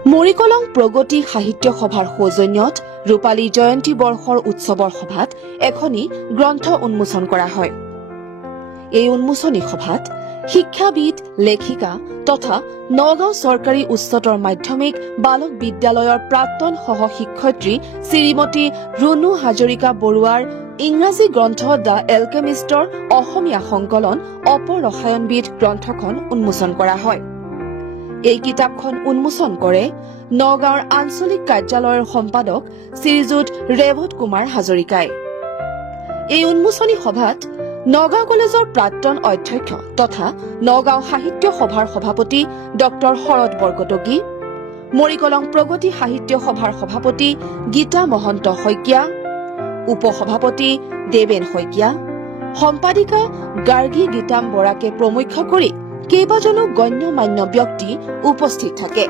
মৰিকলং প্ৰগতি সাহিত্য সভাৰ সৌজন্যত ৰূপালী জয়ন্তী বৰ্ষৰ উৎসৱৰ সভাত এখনি গ্ৰন্থ উন্মোচন কৰা হয়। এই উন্মোচনী সভাত শিক্ষাবিদ, লেখিকা তথা নগাঁও চৰকাৰী উচ্চতৰ মাধ্যমিক বালক বিদ্যালয়ৰ প্ৰাক্তন সহশিক্ষয়িত্ৰী শ্ৰীমতী ৰুণু হাজৰিকা বৰুৱাৰ ইংৰাজী গ্ৰন্থ দ্য এলকেমিষ্টৰ অসমীয়া সংকলন অপৰসায়নবিদ গ্ৰন্থখন উন্মোচন কৰা হয়। এই কিতাপখন উন্মোচন কৰে নগাঁৱৰ আঞ্চলিক কাৰ্যালয়ৰ সম্পাদক শ্ৰীযুত ৰেৱত কুমাৰ হাজৰিকাই। এই উন্মোচনী সভাত নগাঁও কলেজৰ প্ৰাক্তন অধ্যক্ষ তথা নগাঁও সাহিত্য সভাৰ সভাপতি ডক্টৰ শৰৎ বৰকটকী, মৰিকলং প্ৰগতি সাহিত্য সভাৰ সভাপতি গীতা মহন্ত শইকীয়া, উপসভাপতি দেৱেন শইকীয়া, সম্পাদিকা গাৰ্গী গীতাম বৰাকে প্ৰমুখ্য কৰি কেইবাজনো গণ্য মান্য ব্যক্তি উপস্থিত থাকে।